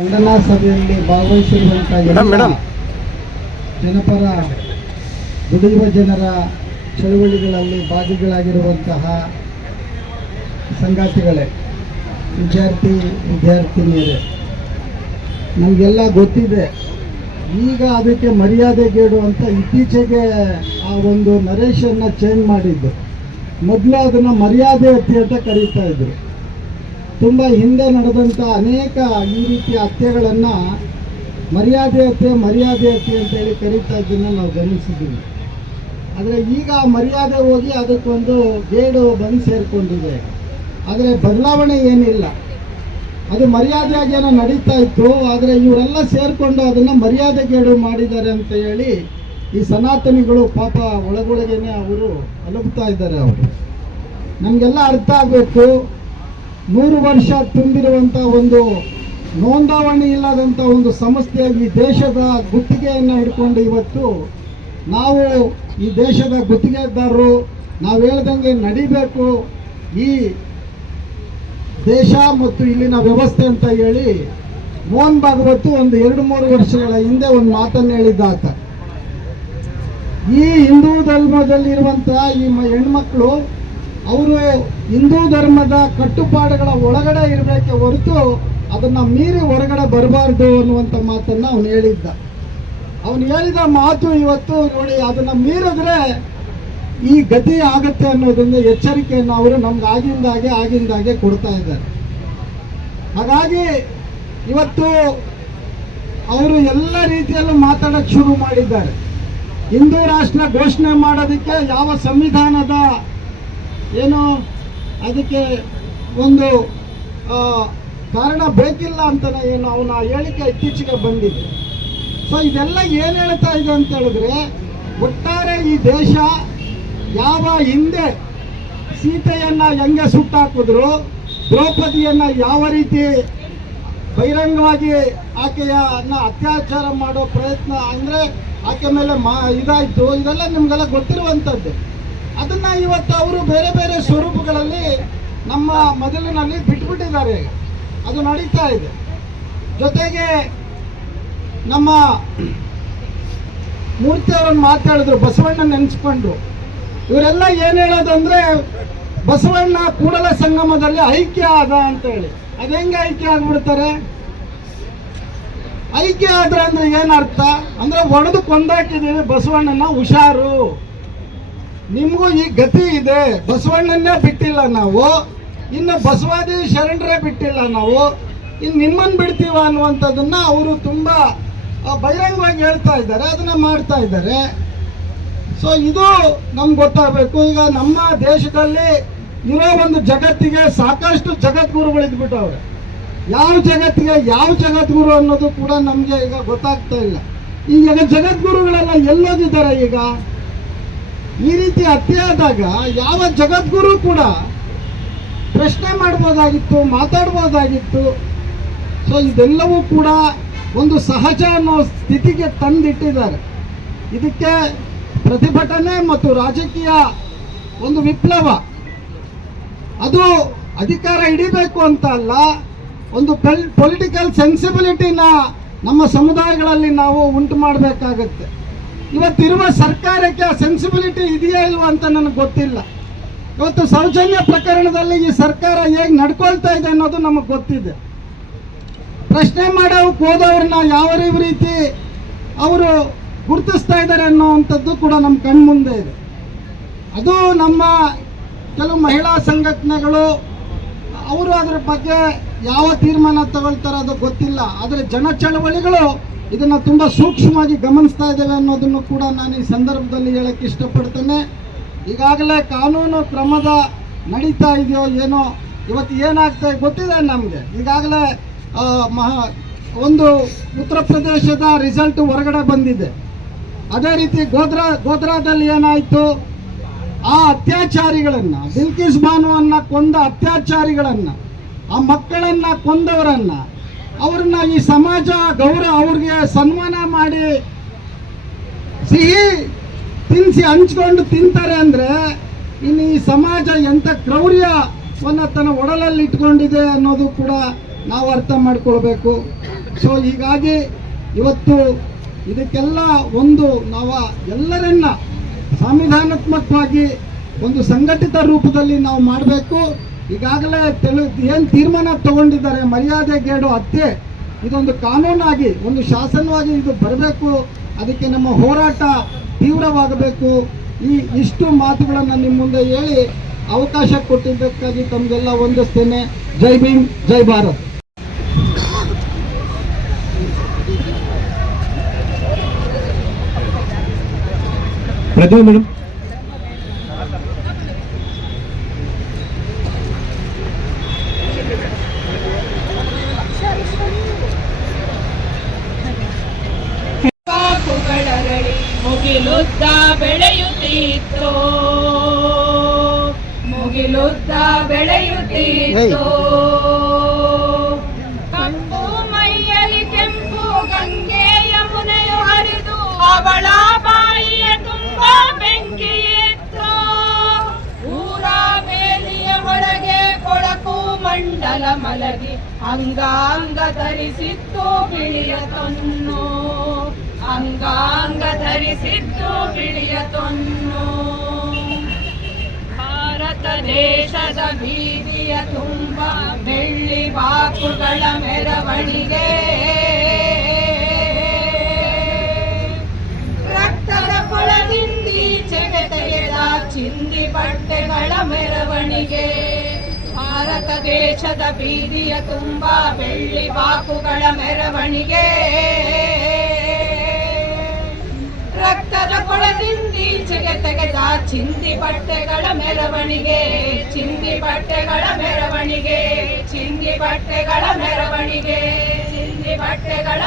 ಖಂಡನಾ ಸಭೆಯಲ್ಲಿ ಭಾಗವಹಿಸಿರುವಂತಹ ಎಲ್ಲ ಜನಪರ ದುಡಿಯುವ ಜನರ ಚಳುವಳಿಗಳಲ್ಲಿ ಭಾಗಿಗಳಾಗಿರುವಂತಹ ಸಂಗಾತಿಗಳೇ, ವಿದ್ಯಾರ್ಥಿನಿಯರೇ, ನಮಗೆಲ್ಲ ಗೊತ್ತಿದೆ. ಈಗ ಅದಕ್ಕೆ ಮರ್ಯಾದೆಗೇಡು ಅಂತ ಇತ್ತೀಚೆಗೆ ಆ ಒಂದು ನರೇಶನ್ನ ಚೇಂಜ್ ಮಾಡಿದ್ದು. ಮೊದಲು ಅದನ್ನು ಮರ್ಯಾದೆ ಹತ್ಯೆ ಅಂತ ಕರೀತಾ ಇದ್ರು. ತುಂಬ ಹಿಂದೆ ನಡೆದಂಥ ಅನೇಕ ಈ ರೀತಿಯ ಹತ್ಯೆಗಳನ್ನು ಮರ್ಯಾದೆ ಹತ್ಯೆ ಅಂತೇಳಿ ಕರೀತಾ ಇದ್ದನ್ನು ನಾವು ಗಮನಿಸಿದ್ದೀವಿ. ಆದರೆ ಈಗ ಮರ್ಯಾದೆ ಹೋಗಿ ಅದಕ್ಕೊಂದು ಗೇಡು ಬಂದು ಸೇರಿಕೊಂಡಿದೆ. ಆದರೆ ಬದಲಾವಣೆ ಏನಿಲ್ಲ, ಅದು ಮರ್ಯಾದೆಯಾಗಿ ಏನೋ ನಡೀತಾ ಇತ್ತು. ಆದರೆ ಇವರೆಲ್ಲ ಸೇರಿಕೊಂಡು ಅದನ್ನು ಮರ್ಯಾದೆಗೇಡು ಮಾಡಿದ್ದಾರೆ ಅಂತ ಹೇಳಿ ಈ ಸನಾತನಿಗಳು ಪಾಪ ಒಳಗೊಳಗೇನೆ ಅವರು ಅಲುಬ್ತಾ ಇದ್ದಾರೆ. ಅವರು ನಮಗೆಲ್ಲ ಅರ್ಥ ಆಗಬೇಕು. 100 ವರ್ಷ ತುಂಬಿರುವಂಥ ಒಂದು ನೋಂದಾವಣಿ ಇಲ್ಲದಂಥ ಒಂದು ಸಂಸ್ಥೆಯಾಗಿ ಈ ದೇಶದ ಗುತ್ತಿಗೆಯನ್ನು ಹಿಡ್ಕೊಂಡು ಇವತ್ತು ನಾವು ಈ ದೇಶದ ಗುತ್ತಿಗೆದಾರರು, ನಾವು ಹೇಳ್ದಂಗೆ ನಡಿಬೇಕು ಈ ದೇಶ ಮತ್ತು ಇಲ್ಲಿನ ವ್ಯವಸ್ಥೆ ಅಂತ ಹೇಳಿ ಮೋಹನ್ ಭಾಗವತ್ ಒಂದು 2-3 ವರ್ಷಗಳ ಹಿಂದೆ ಒಂದು ಮಾತನ್ನು ಹೇಳಿದ್ದ ಆತ. ಈ ಹಿಂದೂ ಧರ್ಮದಲ್ಲಿರುವಂತಹ ಈ ಹೆಣ್ಮಕ್ಳು ಅವರು ಹಿಂದೂ ಧರ್ಮದ ಕಟ್ಟುಪಾಡುಗಳ ಒಳಗಡೆ ಇರಬೇಕೆ ಹೊರತು ಅದನ್ನು ಮೀರಿ ಹೊರಗಡೆ ಬರಬಾರ್ದು ಅನ್ನುವಂಥ ಮಾತನ್ನು ಅವನು ಹೇಳಿದ್ದ. ಅವನು ಹೇಳಿದ ಮಾತು ಇವತ್ತು ನೋಡಿ, ಅದನ್ನು ಮೀರಿದ್ರೆ ಈ ಗತಿ ಆಗುತ್ತೆ ಅನ್ನೋದೊಂದು ಎಚ್ಚರಿಕೆಯನ್ನು ಅವರು ನಮ್ಗೆ ಆಗಿಂದಾಗೆ ಕೊಡ್ತಾ ಇದ್ದಾರೆ. ಹಾಗಾಗಿ ಇವತ್ತು ಅವರು ಎಲ್ಲ ರೀತಿಯಲ್ಲೂ ಮಾತಾಡೋಕ್ಕೆ ಶುರು ಮಾಡಿದ್ದಾರೆ. ಹಿಂದೂ ರಾಷ್ಟ್ರ ಘೋಷಣೆ ಮಾಡೋದಕ್ಕೆ ಯಾವ ಸಂವಿಧಾನದ ಏನು ಅದಕ್ಕೆ ಒಂದು ಕಾರಣ ಬೇಕಿಲ್ಲ ಅಂತಲೇ ಏನು ಅವನ ಹೇಳಿಕೆ ಇತ್ತೀಚೆಗೆ ಬಂದಿದೆ. ಸೊ ಇದೆಲ್ಲ ಏನು ಹೇಳ್ತಾ ಇದೆ ಅಂತ ಹೇಳಿದ್ರೆ, ಒಟ್ಟಾರೆ ಈ ದೇಶ ಯಾವ ಹಿಂದೆ ಸೀತೆಯನ್ನು ಹೆಂಗೆ ಸುಟ್ಟಾಕಿದ್ರು, ದ್ರೌಪದಿಯನ್ನು ಯಾವ ರೀತಿ ಬಹಿರಂಗವಾಗಿ ಆಕೆಯನ್ನು ಅತ್ಯಾಚಾರ ಮಾಡೋ ಪ್ರಯತ್ನ ಅಂದರೆ ಆಕೆ ಮೇಲೆ ಇದಾಯಿತು, ಇದೆಲ್ಲ ನಿಮಗೆಲ್ಲ ಗೊತ್ತಿರುವಂಥದ್ದು. ಅದನ್ನು ಇವತ್ತು ಅವರು ಬೇರೆ ಬೇರೆ ಸ್ವರೂಪಗಳಲ್ಲಿ ನಮ್ಮ ಮೊದಲಿನಲ್ಲಿ ಬಿಟ್ಬಿಟ್ಟಿದ್ದಾರೆ. ಅದು ನಡೀತಾ ಇದೆ. ಜೊತೆಗೆ ನಮ್ಮ ಮೂರ್ತಿಯವರನ್ನು ಮಾತಾಡಿದ್ರು, ಬಸವಣ್ಣ ನೆನೆಸ್ಕೊಂಡ್ರು. ಇವರೆಲ್ಲ ಏನು ಹೇಳೋದಂದ್ರೆ ಬಸವಣ್ಣ ಕೂಡಲ ಸಂಗಮದಲ್ಲಿ ಐಕ್ಯ ಆದ ಅಂತೇಳಿ. ಅದು ಹೆಂಗೆ ಐಕ್ಯ ಆಗ್ಬಿಡ್ತಾರೆ? ಐಕ್ಯ ಆದ್ರೆ ಅಂದ್ರೆ ಏನರ್ಥ ಅಂದ್ರೆ ಒಡೆದು ಕೊಂದಾಕಿದ್ದೀವಿ ಬಸವಣ್ಣನ, ಹುಷಾರು, ನಿಮಗೂ ಈ ಗತಿ ಇದೆ. ಬಸವಣ್ಣನ್ನೇ ಬಿಟ್ಟಿಲ್ಲ ನಾವು, ಇನ್ನು ಬಸವಾದಿ ಶರಣರೇ ಬಿಟ್ಟಿಲ್ಲ ನಾವು, ಇನ್ನು ನಿಮ್ಮನ್ನು ಬಿಡ್ತೀವ ಅನ್ನುವಂಥದ್ದನ್ನು ಅವರು ತುಂಬ ಬಹಿರಂಗವಾಗಿ ಹೇಳ್ತಾ ಇದ್ದಾರೆ, ಅದನ್ನು ಮಾಡ್ತಾ ಇದ್ದಾರೆ. ಸೊ ಇದು ನಮ್ಗೆ ಗೊತ್ತಾಗಬೇಕು. ಈಗ ನಮ್ಮ ದೇಶದಲ್ಲಿ ಇರೋ ಒಂದು ಜಗತ್ತಿಗೆ ಸಾಕಷ್ಟು ಜಗದ್ಗುರುಗಳಿದ್ಬಿಟ್ಟವ್ರೆ. ಯಾವ ಜಗತ್ತಿಗೆ ಯಾವ ಜಗದ್ಗುರು ಅನ್ನೋದು ಕೂಡ ನಮಗೆ ಈಗ ಗೊತ್ತಾಗ್ತಾ ಇಲ್ಲ. ಈಗ ಜಗದ್ಗುರುಗಳೆಲ್ಲ ಎಲ್ಲೋಗಿದ್ದಾರೆ? ಈಗ ಈ ರೀತಿ ಹತ್ಯೆ ಆದಾಗ ಯಾವ ಜಗದ್ಗುರು ಕೂಡ ಪ್ರಶ್ನೆ ಮಾಡ್ಬೋದಾಗಿತ್ತು, ಮಾತಾಡ್ಬೋದಾಗಿತ್ತು. ಸೊ ಇದೆಲ್ಲವೂ ಕೂಡ ಒಂದು ಸಹಜ ಅನ್ನೋ ಸ್ಥಿತಿಗೆ ತಂದಿಟ್ಟಿದ್ದಾರೆ. ಇದಕ್ಕೆ ಪ್ರತಿಭಟನೆ ಮತ್ತು ರಾಜಕೀಯ ಒಂದು ವಿಪ್ಲವ, ಅದು ಅಧಿಕಾರ ಹಿಡಿಬೇಕು ಅಂತ ಅಲ್ಲ, ಒಂದು ಪೊಲಿಟಿಕಲ್ ಸೆನ್ಸಿಬಿಲಿಟಿನ ನಮ್ಮ ಸಮುದಾಯಗಳಲ್ಲಿ ನಾವು ಉಂಟು ಮಾಡಬೇಕಾಗತ್ತೆ. ಇವತ್ತಿರುವ ಸರ್ಕಾರಕ್ಕೆ ಆ ಸೆನ್ಸಿಬಿಲಿಟಿ ಇದೆಯಾ ಇಲ್ವಾ ಅಂತ ನನಗೆ ಗೊತ್ತಿಲ್ಲ. ಇವತ್ತು ಸೌಜನ್ಯ ಪ್ರಕರಣದಲ್ಲಿ ಈ ಸರ್ಕಾರ ಹೇಗೆ ನಡ್ಕೊಳ್ತಾ ಇದೆ ಅನ್ನೋದು ನಮಗೆ ಗೊತ್ತಿದೆ. ಪ್ರಶ್ನೆ ಮಾಡೋಕೆ ಹೋದವ್ರನ್ನ ಯಾವ ರೀತಿ ಅವರು ಗುರುತಿಸ್ತಾ ಇದ್ದಾರೆ ಅನ್ನೋವಂಥದ್ದು ಕೂಡ ನಮ್ಮ ಕಣ್ಮುಂದೆ ಇದೆ. ಅದು ನಮ್ಮ ಕೆಲವು ಮಹಿಳಾ ಸಂಘಟನೆಗಳು ಅವರು ಅದರ ಬಗ್ಗೆ ಯಾವ ತೀರ್ಮಾನ ತಗೊಳ್ತಾರೆ ಅದು ಗೊತ್ತಿಲ್ಲ. ಆದರೆ ಜನ ಚಳವಳಿಗಳು ಇದನ್ನು ತುಂಬ ಸೂಕ್ಷ್ಮವಾಗಿ ಗಮನಿಸ್ತಾ ಇದ್ದೇವೆ ಅನ್ನೋದನ್ನು ಕೂಡ ನಾನು ಈ ಸಂದರ್ಭದಲ್ಲಿ ಹೇಳಕ್ಕೆ ಇಷ್ಟಪಡ್ತೇನೆ. ಈಗಾಗಲೇ ಕಾನೂನು ಕ್ರಮದ ನಡೀತಾ ಇದೆಯೋ ಏನೋ, ಇವತ್ತು ಏನಾಗ್ತಾ ಗೊತ್ತಿದೆ ನಮಗೆ. ಈಗಾಗಲೇ ಒಂದು ಉತ್ತರ ಪ್ರದೇಶದ ರಿಸಲ್ಟ್ ಹೊರಗಡೆ ಬಂದಿದೆ. ಅದೇ ರೀತಿ ಗೋಧ್ರಾದಲ್ಲಿ ಏನಾಯಿತು, ಆ ಅತ್ಯಾಚಾರಿಗಳನ್ನು, ಬಿಲ್ಕಿಸ್ ಬಾನುವನ್ನು ಕೊಂದ ಅತ್ಯಾಚಾರಿಗಳನ್ನು, ಆ ಮಕ್ಕಳನ್ನು ಕೊಂದವರನ್ನು, ಅವ್ರನ್ನ ಈ ಸಮಾಜ ಅವ್ರಿಗೆ ಸನ್ಮಾನ ಮಾಡಿ ಸಿಹಿ ತಿನ್ನಿಸಿ ಹಂಚ್ಕೊಂಡು ತಿಂತಾರೆ ಅಂದರೆ ಇನ್ನು ಈ ಸಮಾಜ ಎಂಥ ಕ್ರೌರ್ಯವನ್ನು ತನ್ನ ಒಡಲಲ್ಲಿ ಇಟ್ಕೊಂಡಿದೆ ಅನ್ನೋದು ಕೂಡ ನಾವು ಅರ್ಥ ಮಾಡ್ಕೊಳ್ಬೇಕು. ಸೊ ಹೀಗಾಗಿ ಇವತ್ತು ಇದಕ್ಕೆಲ್ಲ ಒಂದು ನಾವು ಎಲ್ಲರನ್ನ ಸಂವಿಧಾನಾತ್ಮಕವಾಗಿ ಒಂದು ಸಂಘಟಿತ ರೂಪದಲ್ಲಿ ನಾವು ಮಾಡಬೇಕು. ಈಗಾಗಲೇ ಏನು ತೀರ್ಮಾನ ತಗೊಂಡಿದ್ದಾರೆ ಮರ್ಯಾದೆಗೇಡು ಹತ್ಯೆ ಇದೊಂದು ಕಾನೂನಾಗಿ ಒಂದು ಶಾಸನವಾಗಿ ಇದು ಬರಬೇಕು. ಅದಕ್ಕೆ ನಮ್ಮ ಹೋರಾಟ ತೀವ್ರವಾಗಬೇಕು. ಇಷ್ಟು ಮಾತುಗಳನ್ನು ನಿಮ್ಮ ಮುಂದೆ ಹೇಳಿ ಅವಕಾಶ ಕೊಟ್ಟಿದ್ದಕ್ಕಾಗಿ ತಮಗೆಲ್ಲ ವಂದಿಸ್ತೇನೆ. ಜೈ ಭೀಮ್, ಜೈ ಭಾರತ್. ಪ್ರತಿಭಾ ಮೇಡಮ್. ಮುಗಿಲುದ್ದ ಬೆಳೆಯುತ್ತಿತ್ತು, ಮುಗಿಲುದ್ದ ಬೆಳೆಯುತ್ತಿತ್ತು. ಕಪ್ಪು ಮೈಯಲ್ಲಿ ಕೆಂಪು ಗಂಗೆ ಯಮುನೆಯು ಹರಿದು ಅವಳ ಬಾಯಿಯ ತುಂಬ ಬೆಂಕಿಯಿತ್ತು. ಊರ ಬೇಲಿಯ ಒಳಗೆ ಕೊಳಕು ಮಂಡಲ ಮಲಗಿ ಅಂಗಾಂಗ ಧರಿಸಿತ್ತು ಬಿಳಿಯ ತೊನ್ನು, ಅಂಗಾಂಗ ಧರಿಸಿದ್ದು ಬಿಳಿಯ ತೊನ್ನು. ಭಾರತ ದೇಶದ ಬೀದಿಯ ತುಂಬ ಬೆಳ್ಳಿ ಬಾಕುಗಳ ಮೆರವಣಿಗೆ, ರಕ್ತದ ಕೊಳದಿಂದೀಚೆಗೆ ತೆಗೆದ ಚಿಂದಿ ಬಟ್ಟೆಗಳ ಮೆರವಣಿಗೆ. ಭಾರತ ದೇಶದ ಬೀದಿಯ ತುಂಬ ಬೆಳ್ಳಿ ಬಾಕುಗಳ ಮೆರವಣಿಗೆ, ರಕ್ತದ ಕೊಳದಿಂದೀಚೆಗೆ ತೆಗೆದ ಚಿಂದಿ ಬಟ್ಟೆಗಳ ಮೆರವಣಿಗೆ, ಚಿಂದಿ ಬಟ್ಟೆಗಳ ಮೆರವಣಿಗೆ, ಚಿಂದಿ ಬಟ್ಟೆಗಳ ಮೆರವಣಿಗೆ, ಚಿಂದಿ ಬಟ್ಟೆಗಳ